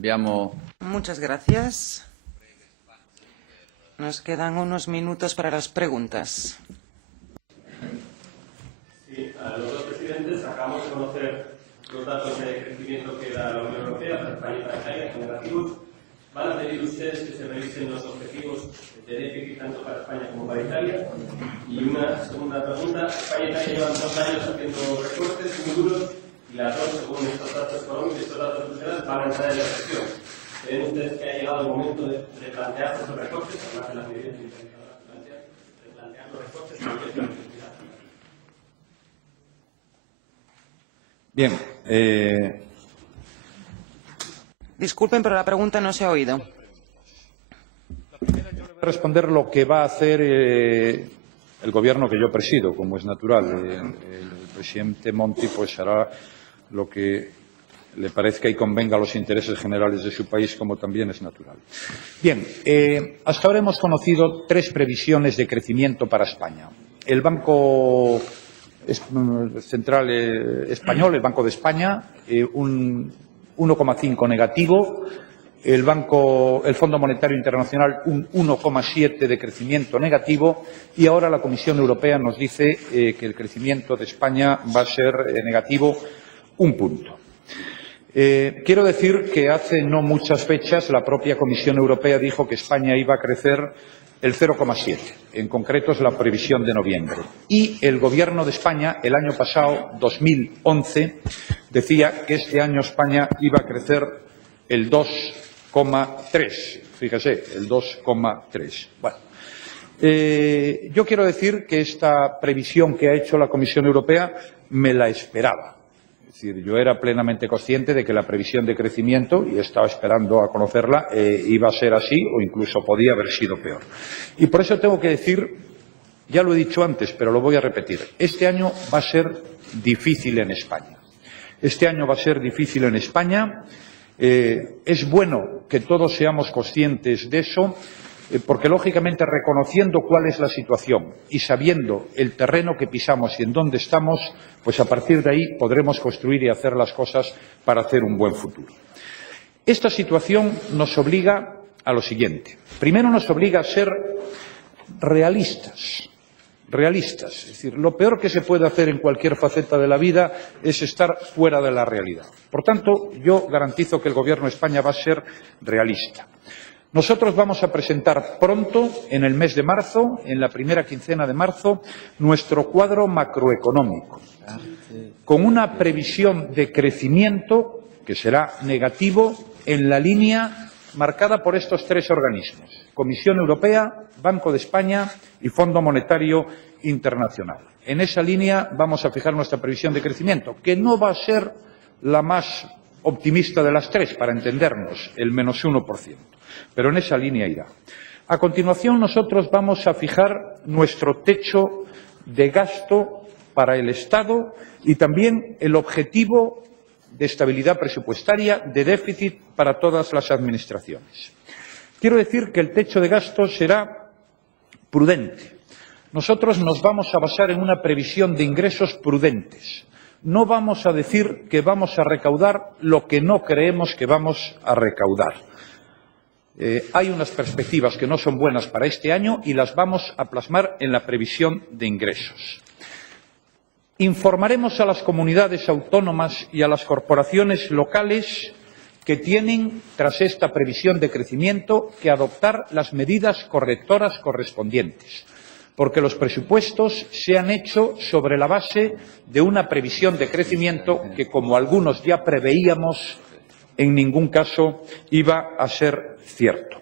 Muchas gracias. Nos quedan unos minutos para las preguntas. Sí, a los dos presidentes acabamos de conocer los datos de crecimiento que da la Unión Europea para España y para Italia, son negativos. ¿Van a pedir ustedes que se revisen los objetivos de déficit tanto para España como para Italia? Y una segunda pregunta. España y Italia llevan 2 años haciendo recortes muy duros y las dos, según estos datos económicos y estos datos sociales, van a entrar en la recesión. ¿Creen ustedes que ha llegado el momento de plantear esos recortes, además de las medidas que de plantear los recortes también de la universidad? Bien. Disculpen, pero la pregunta no se ha oído. La primera, yo le voy a responder lo que va a hacer el gobierno que yo presido, como es natural. El presidente Monti pues hará lo que le parezca y convenga a los intereses generales de su país, como también es natural. Bien, hasta ahora hemos conocido 3 previsiones de crecimiento para España. El Banco Central Español, el Banco de España, un 1,5 negativo. El Fondo Monetario Internacional, un 1,7 de crecimiento negativo. Y ahora la Comisión Europea nos dice que el crecimiento de España va a ser negativo 1 punto. Quiero decir que hace no muchas fechas la propia Comisión Europea dijo que España iba a crecer el 0,7. En concreto es la previsión de noviembre. Y el Gobierno de España, el año pasado, 2011, decía que este año España iba a crecer el 2,3. Fíjese, el 2,3. Bueno, yo quiero decir que esta previsión que ha hecho la Comisión Europea me la esperaba. Es decir, yo era plenamente consciente de que la previsión de crecimiento, y estaba esperando a conocerla, iba a ser así o incluso podía haber sido peor. Y por eso tengo que decir, ya lo he dicho antes, pero lo voy a repetir, este año va a ser difícil en España. Este año va a ser difícil en España. Es bueno que todos seamos conscientes de eso, porque, lógicamente, reconociendo cuál es la situación y sabiendo el terreno que pisamos y en dónde estamos, pues a partir de ahí podremos construir y hacer las cosas para hacer un buen futuro. Esta situación nos obliga a lo siguiente. Primero, nos obliga a ser realistas. Es decir, lo peor que se puede hacer en cualquier faceta de la vida es estar fuera de la realidad. Por tanto, yo garantizo que el Gobierno de España va a ser realista. Nosotros vamos a presentar pronto, en el mes de marzo, en la primera quincena de marzo, nuestro cuadro macroeconómico, con una previsión de crecimiento que será negativo en la línea marcada por estos 3 organismos: Comisión Europea, Banco de España y Fondo Monetario Internacional. En esa línea vamos a fijar nuestra previsión de crecimiento, que no va a ser la más optimista de las 3, para entendernos, el menos 1%. Pero en esa línea irá. A continuación, nosotros vamos a fijar nuestro techo de gasto para el Estado y también el objetivo de estabilidad presupuestaria, de déficit para todas las administraciones. Quiero decir que el techo de gasto será prudente. Nosotros nos vamos a basar en una previsión de ingresos prudentes. No vamos a decir que vamos a recaudar lo que no creemos que vamos a recaudar. Hay unas perspectivas que no son buenas para este año y las vamos a plasmar en la previsión de ingresos. Informaremos a las comunidades autónomas y a las corporaciones locales que tienen, tras esta previsión de crecimiento, que adoptar las medidas correctoras correspondientes, porque los presupuestos se han hecho sobre la base de una previsión de crecimiento que, como algunos ya preveíamos, en ningún caso iba a ser cierto.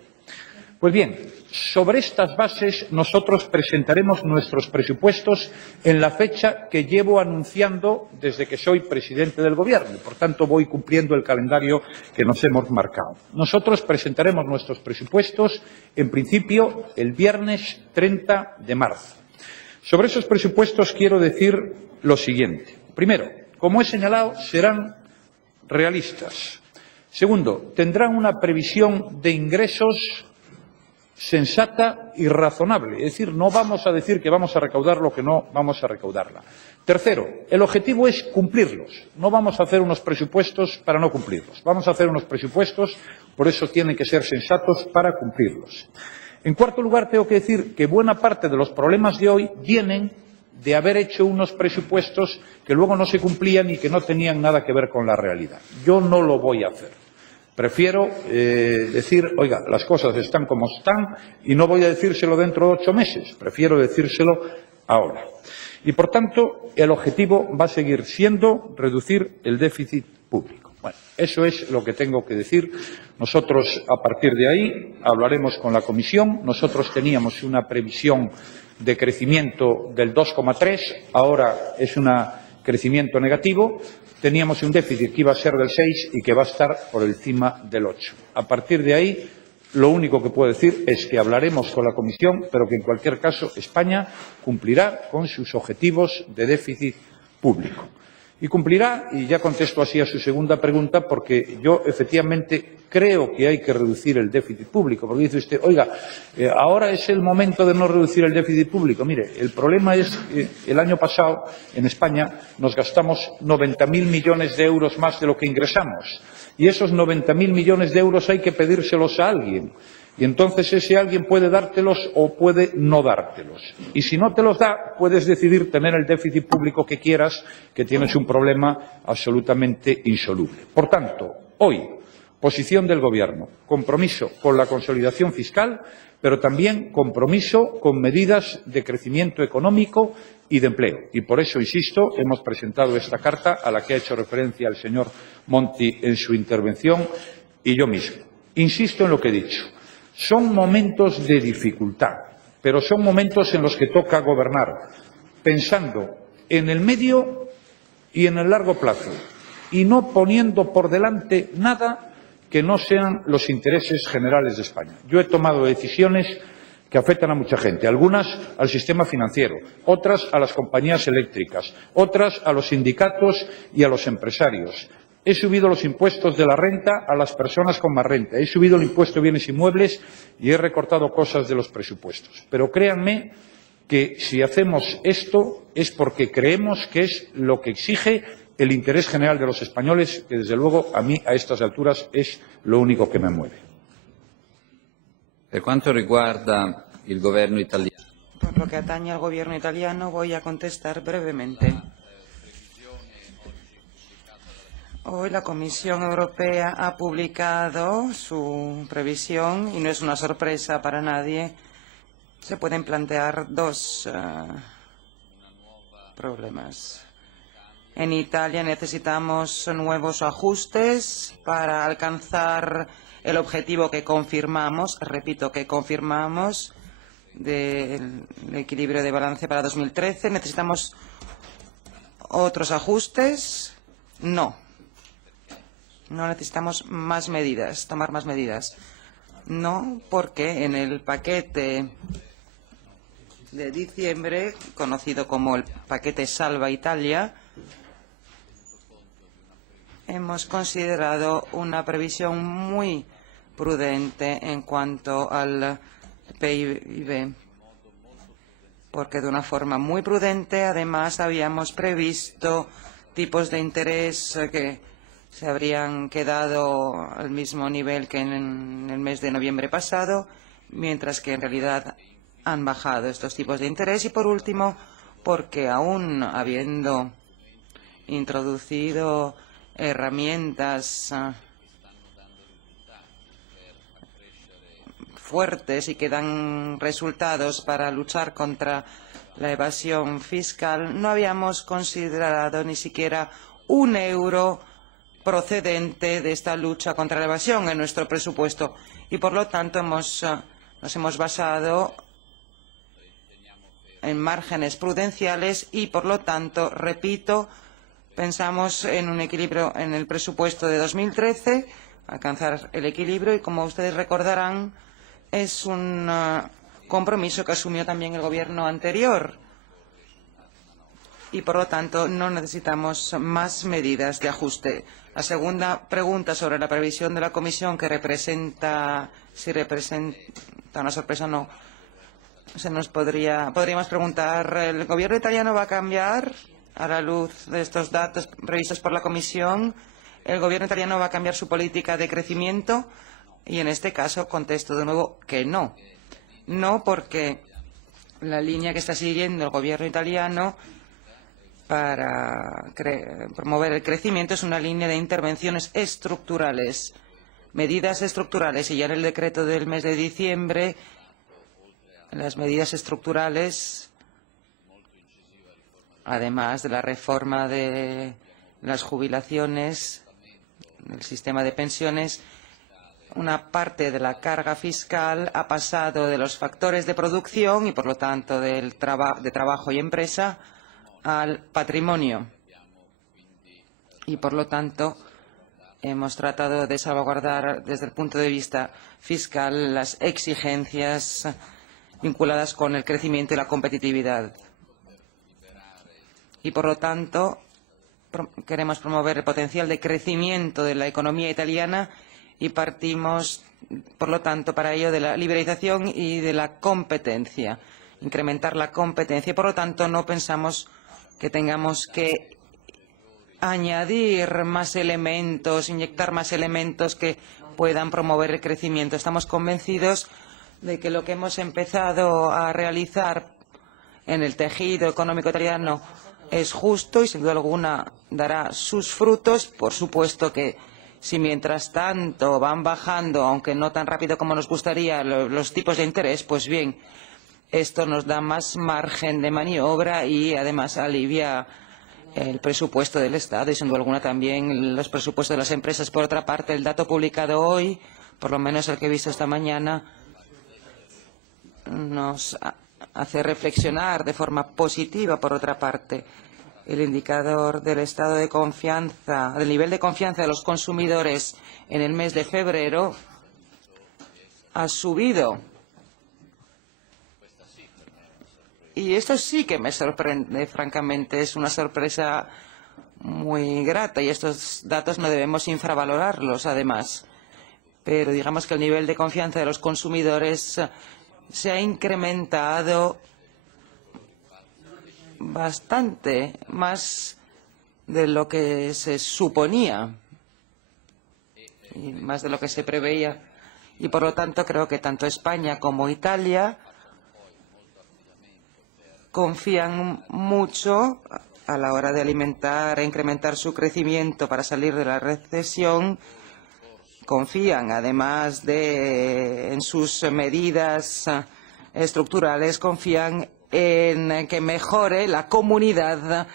Pues bien, sobre estas bases nosotros presentaremos nuestros presupuestos en la fecha que llevo anunciando desde que soy presidente del Gobierno y, por tanto, voy cumpliendo el calendario que nos hemos marcado. Nosotros presentaremos nuestros presupuestos, en principio, el viernes 30 de marzo. Sobre esos presupuestos quiero decir lo siguiente. Primero, como he señalado, serán realistas. Segundo, tendrán una previsión de ingresos sensata y razonable. Es decir, no vamos a decir que vamos a recaudar lo que no vamos a recaudarla. Tercero, el objetivo es cumplirlos. No vamos a hacer unos presupuestos para no cumplirlos. Vamos a hacer unos presupuestos, por eso tienen que ser sensatos para cumplirlos. En cuarto lugar, tengo que decir que buena parte de los problemas de hoy vienen de haber hecho unos presupuestos que luego no se cumplían y que no tenían nada que ver con la realidad. Yo no lo voy a hacer. Prefiero decir, oiga, las cosas están como están y no voy a decírselo dentro de 8 meses. Prefiero decírselo ahora. Y, por tanto, el objetivo va a seguir siendo reducir el déficit público. Bueno, eso es lo que tengo que decir. Nosotros, a partir de ahí, hablaremos con la Comisión. Nosotros teníamos una previsión de crecimiento del 2,3, ahora es un crecimiento negativo. Teníamos un déficit que iba a ser del 6 y que va a estar por encima del 8. A partir de ahí, lo único que puedo decir es que hablaremos con la Comisión, pero que en cualquier caso España cumplirá con sus objetivos de déficit público. Y cumplirá, y ya contesto así a su segunda pregunta, porque yo efectivamente creo que hay que reducir el déficit público. Porque dice usted, oiga, ahora es el momento de no reducir el déficit público. Mire, el problema es que el año pasado en España nos gastamos 90.000 millones de euros más de lo que ingresamos. Y esos 90.000 millones de euros hay que pedírselos a alguien. Y entonces ese alguien puede dártelos o puede no dártelos. Y si no te los da, puedes decidir tener el déficit público que quieras, que tienes un problema absolutamente insoluble. Por tanto, hoy, posición del Gobierno, compromiso con la consolidación fiscal, pero también compromiso con medidas de crecimiento económico y de empleo. Y por eso, insisto, hemos presentado esta carta a la que ha hecho referencia el señor Monti en su intervención y yo mismo. Insisto en lo que he dicho. Son momentos de dificultad, pero son momentos en los que toca gobernar, pensando en el medio y en el largo plazo, y no poniendo por delante nada que no sean los intereses generales de España. Yo he tomado decisiones que afectan a mucha gente, algunas al sistema financiero, otras a las compañías eléctricas, otras a los sindicatos y a los empresarios. He subido los impuestos de la renta a las personas con más renta. He subido el impuesto de bienes inmuebles y he recortado cosas de los presupuestos. Pero créanme que si hacemos esto es porque creemos que es lo que exige el interés general de los españoles, que desde luego a mí a estas alturas es lo único que me mueve. Per quanto riguarda il governo italiano. Por lo que atañe al gobierno italiano, voy a contestar brevemente. Hoy la Comisión Europea ha publicado su previsión y no es una sorpresa para nadie. Se pueden plantear dos problemas. En Italia necesitamos nuevos ajustes para alcanzar el objetivo que confirmamos, repito, que confirmamos, del equilibrio de balance para 2013. ¿Necesitamos otros ajustes? No. No necesitamos más medidas, tomar más medidas. No, porque en el paquete de diciembre, conocido como el paquete Salva Italia, hemos considerado una previsión muy prudente en cuanto al PIB, porque de una forma muy prudente, además, habíamos previsto tipos de interés que se habrían quedado al mismo nivel que en el mes de noviembre pasado, mientras que en realidad han bajado estos tipos de interés. Y por último, porque aún habiendo introducido herramientas fuertes y que dan resultados para luchar contra la evasión fiscal, no habíamos considerado ni siquiera un euro procedente de esta lucha contra la evasión en nuestro presupuesto y, por lo tanto, nos hemos basado en márgenes prudenciales y, por lo tanto, repito, pensamos en un equilibrio en el presupuesto de 2013, alcanzar el equilibrio y, como ustedes recordarán, es un compromiso que asumió también el gobierno anterior y, por lo tanto, no necesitamos más medidas de ajuste. La segunda pregunta sobre la previsión de la Comisión, que representa, si representa una sorpresa o no, podríamos preguntar, ¿el gobierno italiano va a cambiar, a la luz de estos datos previstos por la Comisión, el gobierno italiano va a cambiar su política de crecimiento? Y en este caso contesto de nuevo que no. No, porque la línea que está siguiendo el gobierno italiano para promover el crecimiento es una línea de intervenciones estructurales, medidas estructurales. Y ya en el decreto del mes de diciembre, las medidas estructurales, además de la reforma de las jubilaciones, del sistema de pensiones, una parte de la carga fiscal ha pasado de los factores de producción y, por lo tanto, de trabajo y empresa al patrimonio. Y, por lo tanto, hemos tratado de salvaguardar desde el punto de vista fiscal las exigencias vinculadas con el crecimiento y la competitividad. Y, por lo tanto, queremos promover el potencial de crecimiento de la economía italiana y partimos, por lo tanto, para ello de la liberalización y de la competencia, incrementar la competencia. Por lo tanto, no pensamos que tengamos que añadir más elementos, inyectar más elementos que puedan promover el crecimiento. Estamos convencidos de que lo que hemos empezado a realizar en el tejido económico italiano es justo y, sin duda alguna, dará sus frutos. Por supuesto que si mientras tanto van bajando, aunque no tan rápido como nos gustaría, los tipos de interés, pues bien, esto nos da más margen de maniobra y además alivia el presupuesto del Estado y, sin duda alguna, también los presupuestos de las empresas. Por otra parte, el dato publicado hoy, por lo menos el que he visto esta mañana, nos hace reflexionar de forma positiva. Por otra parte, el indicador del estado de confianza, del nivel de confianza de los consumidores en el mes de febrero ha subido. Y esto sí que me sorprende, francamente, es una sorpresa muy grata y estos datos no debemos infravalorarlos, además. Pero digamos que el nivel de confianza de los consumidores se ha incrementado bastante, más de lo que se suponía y más de lo que se preveía. Y, por lo tanto, creo que tanto España como Italia confían mucho a la hora de alimentar e incrementar su crecimiento para salir de la recesión. Confían, además de en sus medidas estructurales, confían en que mejore la comunidad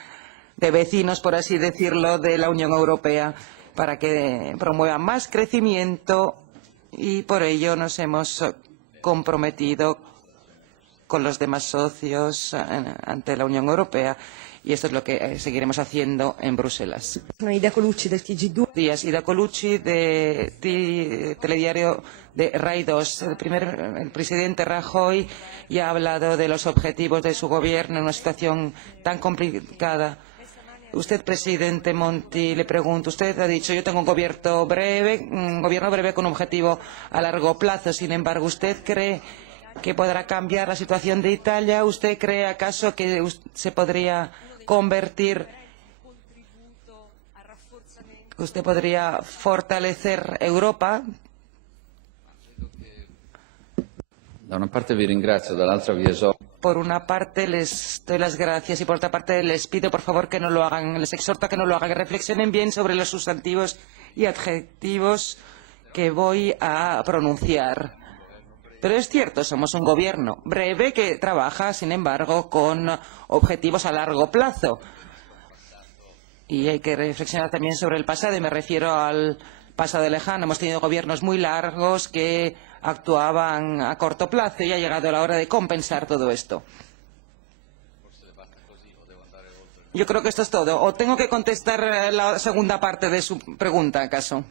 de vecinos, por así decirlo, de la Unión Europea, para que promueva más crecimiento, y por ello nos hemos comprometido con los demás socios ante la Unión Europea, y esto es lo que seguiremos haciendo en Bruselas. Ida Colucci del TG2. Días, Ida Colucci de Telediario de RAI 2. El presidente Rajoy ya ha hablado de los objetivos de su gobierno en una situación tan complicada. Usted, presidente Monti, le pregunto, usted ha dicho, yo tengo un gobierno breve con un objetivo a largo plazo. Sin embargo, ¿usted cree que podrá cambiar la situación de Italia? ¿Usted cree acaso que se podría convertir, que usted podría fortalecer Europa? Da una parte vi ringrazio, dall'altra vi esorto. Por una parte les doy las gracias y por otra parte les pido por favor que no lo hagan, les exhorto a que no lo hagan, que reflexionen bien sobre los sustantivos y adjetivos que voy a pronunciar. Pero es cierto, somos un gobierno breve que trabaja, sin embargo, con objetivos a largo plazo. Y hay que reflexionar también sobre el pasado, y me refiero al pasado lejano. Hemos tenido gobiernos muy largos que actuaban a corto plazo y ha llegado la hora de compensar todo esto. Yo creo que esto es todo. ¿O tengo que contestar la segunda parte de su pregunta, acaso?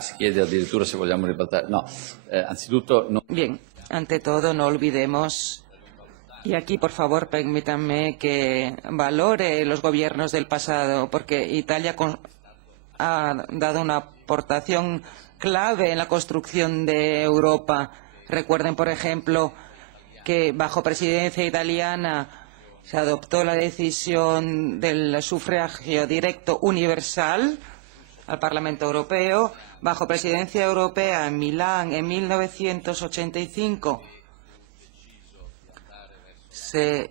Si chiede addirittura se vogliamo ribaltare. No, anzitutto no. Bien, ante todo no olvidemos Y aquí, por favor, permítanme que valore los gobiernos del pasado, porque Italia ha dado una aportación clave en la construcción de Europa. Recuerden, por ejemplo, que bajo presidencia italiana se adoptó la decisión del sufragio directo universal al Parlamento Europeo. Bajo presidencia europea en Milán en 1985 se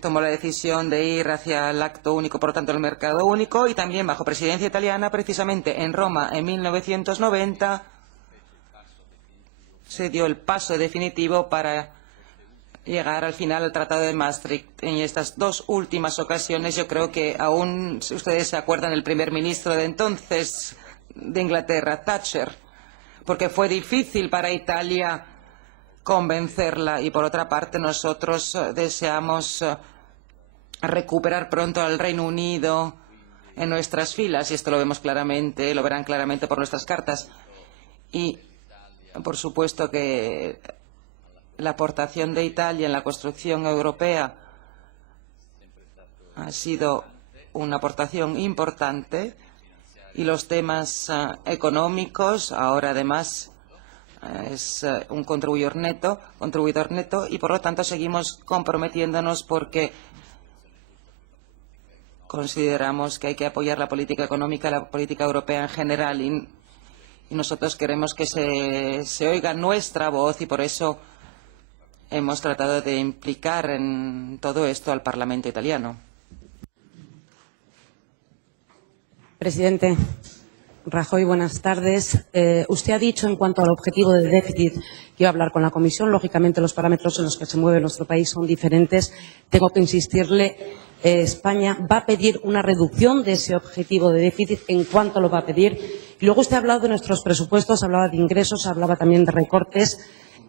tomó la decisión de ir hacia el acto único, por lo tanto el mercado único, y también bajo presidencia italiana, precisamente en Roma en 1990, se dio el paso definitivo para llegar al final al Tratado de Maastricht. En estas dos últimas ocasiones, yo creo que aún ustedes se acuerdan del primer ministro de entonces de Inglaterra, Thatcher, porque fue difícil para Italia convencerla, y por otra parte nosotros deseamos recuperar pronto al Reino Unido en nuestras filas, y esto lo vemos claramente, lo verán claramente por nuestras cartas. Y por supuesto que la aportación de Italia en la construcción europea ha sido una aportación importante, y los temas económicos ahora además es un contribuidor neto, y por lo tanto seguimos comprometiéndonos porque consideramos que hay que apoyar la política económica, la política europea en general, y nosotros queremos que se oiga nuestra voz, y por eso hemos tratado de implicar en todo esto al Parlamento italiano. Presidente Rajoy, buenas tardes. Usted ha dicho en cuanto al objetivo de déficit que iba a hablar con la Comisión. Lógicamente, los parámetros en los que se mueve nuestro país son diferentes. Tengo que insistirle, España va a pedir una reducción de ese objetivo de déficit. ¿En cuánto lo va a pedir? Y luego usted ha hablado de nuestros presupuestos, hablaba de ingresos, hablaba también de recortes.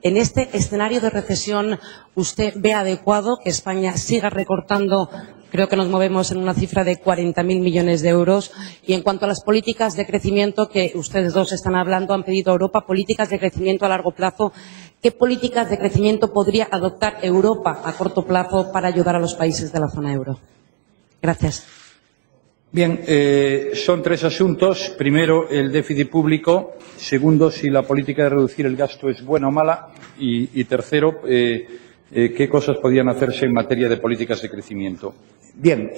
En este escenario de recesión, ¿usted ve adecuado que España siga recortando? Creo que nos movemos en una cifra de 40.000 millones de euros. Y en cuanto a las políticas de crecimiento que ustedes dos están hablando, han pedido a Europa políticas de crecimiento a largo plazo. ¿Qué políticas de crecimiento podría adoptar Europa a corto plazo para ayudar a los países de la zona euro? Gracias. Bien, son tres asuntos. Primero, el déficit público. Segundo, si la política de reducir el gasto es buena o mala. Y tercero, qué cosas podrían hacerse en materia de políticas de crecimiento. Bien,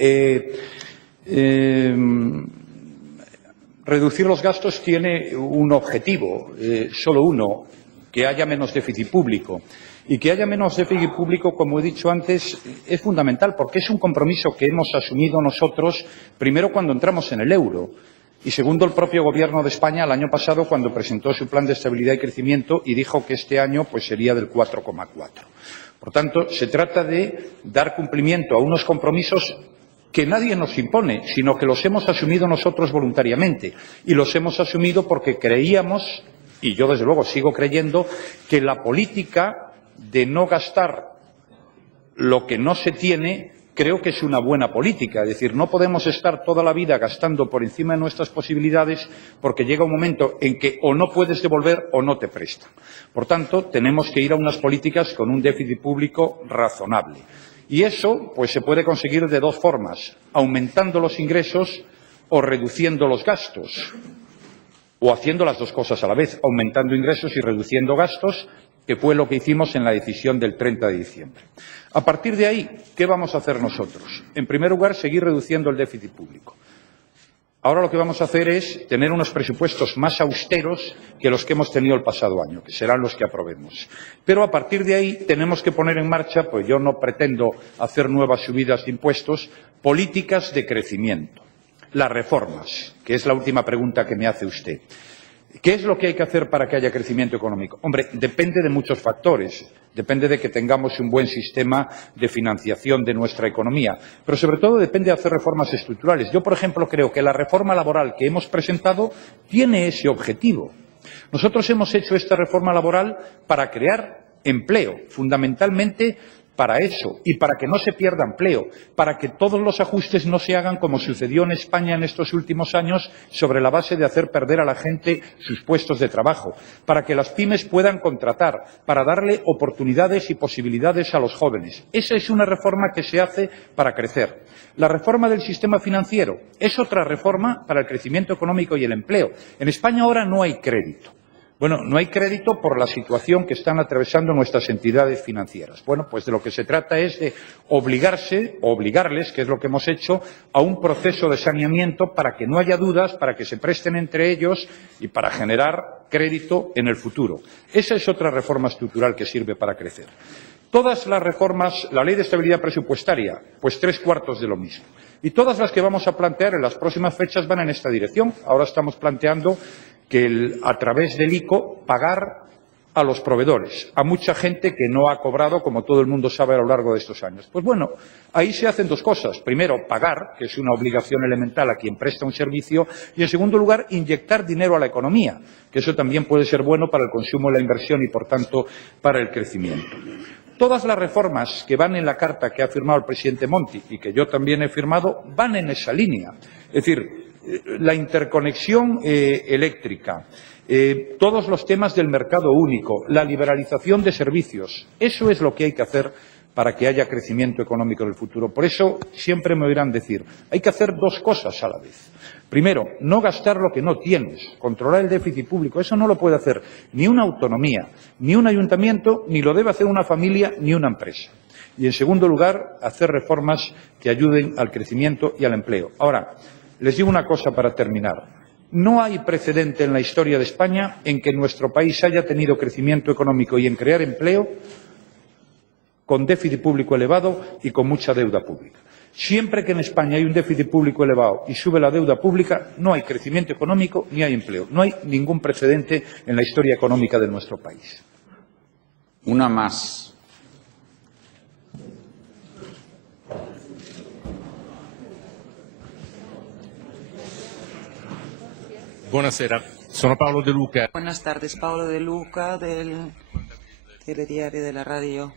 reducir los gastos tiene un objetivo, solo uno, que haya menos déficit público. Y que haya menos déficit público, como he dicho antes, es fundamental, porque es un compromiso que hemos asumido nosotros, primero cuando entramos en el euro, y segundo el propio Gobierno de España el año pasado, cuando presentó su plan de estabilidad y crecimiento y dijo que este año pues sería del 4,4. Por tanto, se trata de dar cumplimiento a unos compromisos que nadie nos impone, sino que los hemos asumido nosotros voluntariamente. Y los hemos asumido porque creíamos, y yo desde luego sigo creyendo, que la política de no gastar lo que no se tiene, creo que es una buena política. Es decir, no podemos estar toda la vida gastando por encima de nuestras posibilidades, porque llega un momento en que o no puedes devolver o no te prestan. Por tanto, tenemos que ir a unas políticas con un déficit público razonable. Y eso pues se puede conseguir de dos formas: aumentando los ingresos o reduciendo los gastos, o haciendo las dos cosas a la vez, aumentando ingresos y reduciendo gastos, que fue lo que hicimos en la decisión del 30 de diciembre. A partir de ahí, ¿qué vamos a hacer nosotros? En primer lugar, seguir reduciendo el déficit público. Ahora lo que vamos a hacer es tener unos presupuestos más austeros que los que hemos tenido el pasado año, que serán los que aprobemos. Pero a partir de ahí tenemos que poner en marcha, pues yo no pretendo hacer nuevas subidas de impuestos, políticas de crecimiento. Las reformas, que es la última pregunta que me hace usted. ¿Qué es lo que hay que hacer para que haya crecimiento económico? Hombre, depende de muchos factores. Depende de que tengamos un buen sistema de financiación de nuestra economía. Pero sobre todo depende de hacer reformas estructurales. Yo, por ejemplo, creo que la reforma laboral que hemos presentado tiene ese objetivo. Nosotros hemos hecho esta reforma laboral para crear empleo, fundamentalmente para eso y para que no se pierda empleo, para que todos los ajustes no se hagan como sucedió en España en estos últimos años sobre la base de hacer perder a la gente sus puestos de trabajo, para que las pymes puedan contratar, para darle oportunidades y posibilidades a los jóvenes. Esa es una reforma que se hace para crecer. La reforma del sistema financiero es otra reforma para el crecimiento económico y el empleo. En España ahora no hay crédito. Bueno, no hay crédito por la situación que están atravesando nuestras entidades financieras. Bueno, pues de lo que se trata es de obligarles, que es lo que hemos hecho, a un proceso de saneamiento para que no haya dudas, para que se presten entre ellos y para generar crédito en el futuro. Esa es otra reforma estructural que sirve para crecer. Todas las reformas, la Ley de Estabilidad Presupuestaria, pues 3/4 de lo mismo. Y todas las que vamos a plantear en las próximas fechas van en esta dirección. Ahora estamos planteando que a través del ICO pagar a los proveedores, a mucha gente que no ha cobrado, como todo el mundo sabe a lo largo de estos años. Pues bueno, ahí se hacen dos cosas. Primero, pagar, que es una obligación elemental a quien presta un servicio, y en segundo lugar, inyectar dinero a la economía, que eso también puede ser bueno para el consumo y la inversión y, por tanto, para el crecimiento. Todas las reformas que van en la carta que ha firmado el presidente Monti y que yo también he firmado van en esa línea. Es decir, la interconexión eléctrica, todos los temas del mercado único, la liberalización de servicios. Eso es lo que hay que hacer para que haya crecimiento económico en el futuro. Por eso siempre me oirán decir, hay que hacer dos cosas a la vez. Primero, no gastar lo que no tienes, controlar el déficit público. Eso no lo puede hacer ni una autonomía, ni un ayuntamiento, ni lo debe hacer una familia, ni una empresa. Y, en segundo lugar, hacer reformas que ayuden al crecimiento y al empleo. Ahora, les digo una cosa para terminar. No hay precedente en la historia de España en que nuestro país haya tenido crecimiento económico y en crear empleo con déficit público elevado y con mucha deuda pública. Siempre que en España hay un déficit público elevado y sube la deuda pública, no hay crecimiento económico ni hay empleo. No hay ningún precedente en la historia económica de nuestro país. Una más. Buonasera, sono Paolo De Luca. Buenas tardes, Paolo De Luca, del telediario de la radio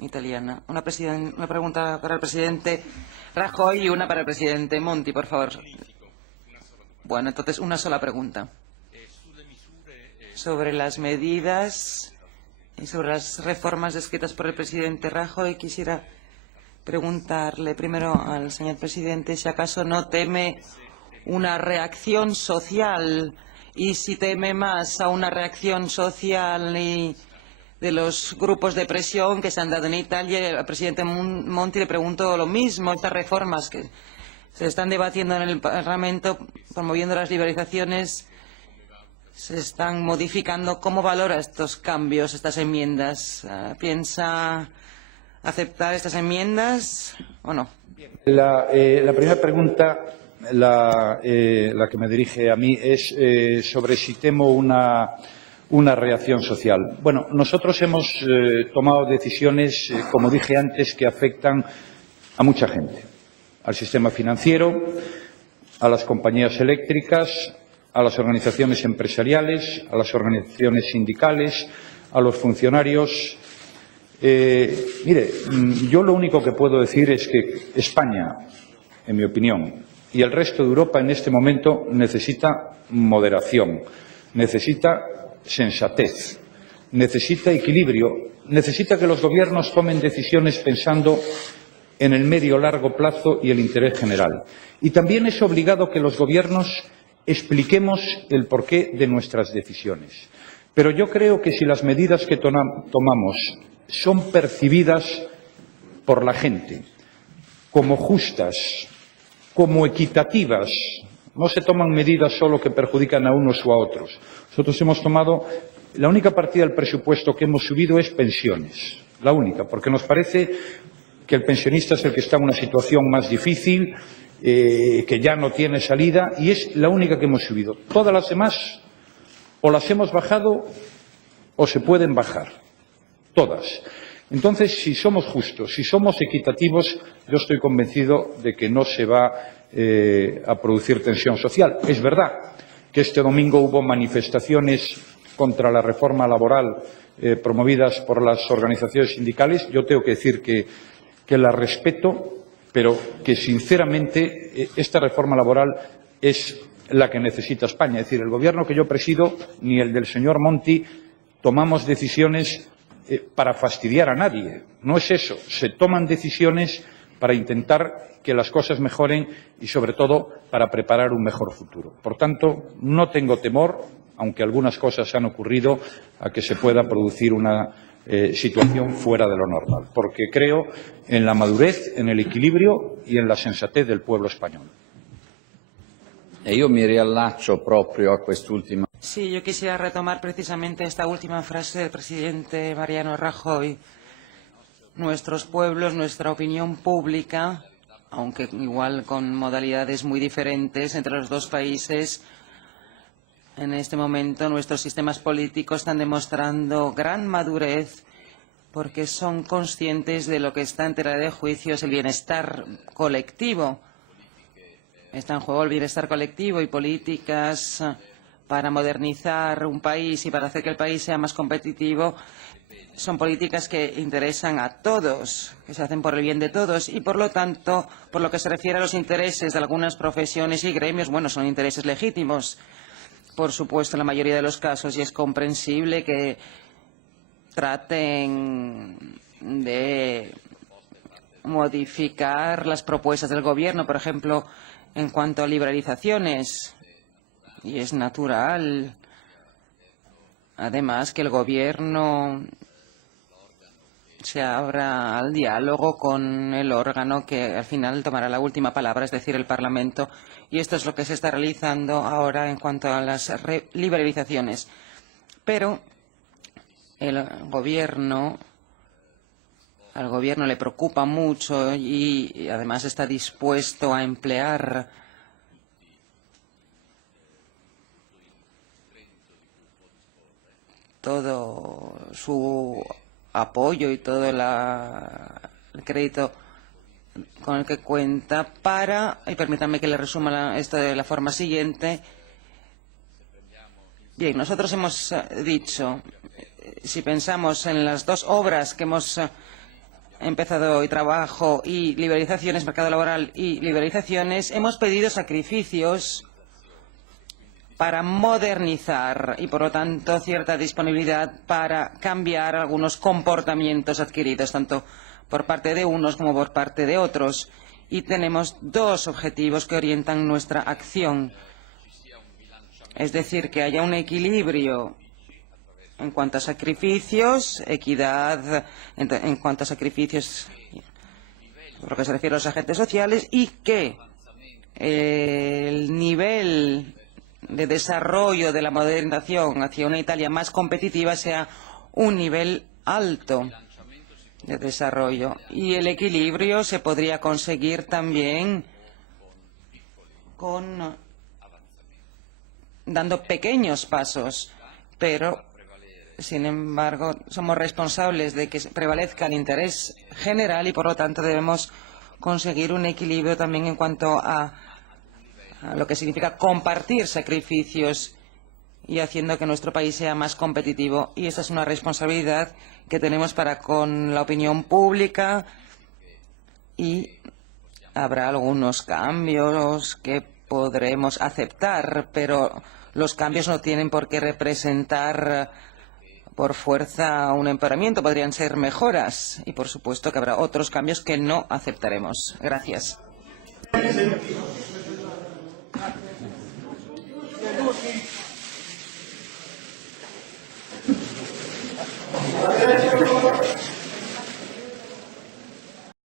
italiana. Una pregunta para el presidente Rajoy y una para el presidente Monti, por favor. Bueno, entonces una sola pregunta. Sobre las medidas y sobre las reformas descritas por el presidente Rajoy, quisiera preguntarle primero al señor presidente si acaso no teme una reacción social y si teme más a una reacción social y de los grupos de presión que se han dado en Italia. Al presidente Monti le pregunto lo mismo. Estas reformas que se están debatiendo en el Parlamento, promoviendo las liberalizaciones, se están modificando. ¿Cómo valora estos cambios, estas enmiendas? ¿Piensa aceptar estas enmiendas o no? La primera pregunta, la que me dirige a mí, es sobre si temo una reacción social. Bueno, nosotros hemos tomado decisiones, como dije antes, que afectan a mucha gente. Al sistema financiero, a las compañías eléctricas, a las organizaciones empresariales, a las organizaciones sindicales, a los funcionarios. Mire, yo lo único que puedo decir es que España, en mi opinión, y el resto de Europa en este momento necesita moderación, necesita sensatez, necesita equilibrio, necesita que los gobiernos tomen decisiones pensando en el medio largo plazo y el interés general. Y también es obligado que los gobiernos expliquemos el porqué de nuestras decisiones. Pero yo creo que si las medidas que tomamos son percibidas por la gente como justas, como equitativas, no se toman medidas solo que perjudican a unos o a otros. Nosotros hemos tomado, la única partida del presupuesto que hemos subido es pensiones, la única, porque nos parece que el pensionista es el que está en una situación más difícil, que ya no tiene salida, y es la única que hemos subido. Todas las demás o las hemos bajado o se pueden bajar, todas. Entonces, si somos justos, si somos equitativos, yo estoy convencido de que no se va a producir tensión social. Es verdad que este domingo hubo manifestaciones contra la reforma laboral promovidas por las organizaciones sindicales. Yo tengo que decir que las respeto, pero que, sinceramente, esta reforma laboral es la que necesita España. Es decir, el Gobierno que yo presido, ni el del señor Monti, tomamos decisiones para fastidiar a nadie. No es eso. Se toman decisiones para intentar que las cosas mejoren y, sobre todo, para preparar un mejor futuro. Por tanto, no tengo temor, aunque algunas cosas han ocurrido, a que se pueda producir una situación fuera de lo normal, porque creo en la madurez, en el equilibrio y en la sensatez del pueblo español. E io mi riallaccio proprio a quest'ultima. Sí, yo quisiera retomar precisamente esta última frase del presidente Mariano Rajoy. Nuestros pueblos, nuestra opinión pública, aunque igual con modalidades muy diferentes entre los dos países, en este momento nuestros sistemas políticos están demostrando gran madurez porque son conscientes de lo que está en tela de juicio, es el bienestar colectivo. Está en juego el bienestar colectivo y políticas para modernizar un país y para hacer que el país sea más competitivo. Son políticas que interesan a todos, que se hacen por el bien de todos y, por lo tanto, por lo que se refiere a los intereses de algunas profesiones y gremios, bueno, son intereses legítimos, por supuesto, en la mayoría de los casos, y es comprensible que traten de modificar las propuestas del Gobierno, por ejemplo, en cuanto a liberalizaciones, y es natural, además, que el Gobierno se abra al diálogo con el órgano que al final tomará la última palabra, es decir, el Parlamento, y esto es lo que se está realizando ahora en cuanto a las liberalizaciones. Pero al Gobierno le preocupa mucho y además está dispuesto a emplear todo su apoyo y todo el crédito con el que cuenta para, y permítanme que le resuma esto de la forma siguiente. Bien, nosotros hemos dicho, si pensamos en las dos obras que hemos empezado hoy, trabajo y liberalizaciones, mercado laboral y liberalizaciones, hemos pedido sacrificios para modernizar y, por lo tanto, cierta disponibilidad para cambiar algunos comportamientos adquiridos, tanto por parte de unos como por parte de otros. Y tenemos dos objetivos que orientan nuestra acción. Es decir, que haya un equilibrio en cuanto a sacrificios, equidad en cuanto a sacrificios por lo que se refiere a los agentes sociales, y que el nivel de desarrollo de la modernización hacia una Italia más competitiva sea un nivel alto de desarrollo. Y el equilibrio se podría conseguir también dando pequeños pasos, pero, sin embargo, somos responsables de que prevalezca el interés general y, por lo tanto, debemos conseguir un equilibrio también en cuanto a lo que significa compartir sacrificios y haciendo que nuestro país sea más competitivo. Y esa es una responsabilidad que tenemos para con la opinión pública, y habrá algunos cambios que podremos aceptar, pero los cambios no tienen por qué representar por fuerza un empeoramiento, podrían ser mejoras, y por supuesto que habrá otros cambios que no aceptaremos. Gracias.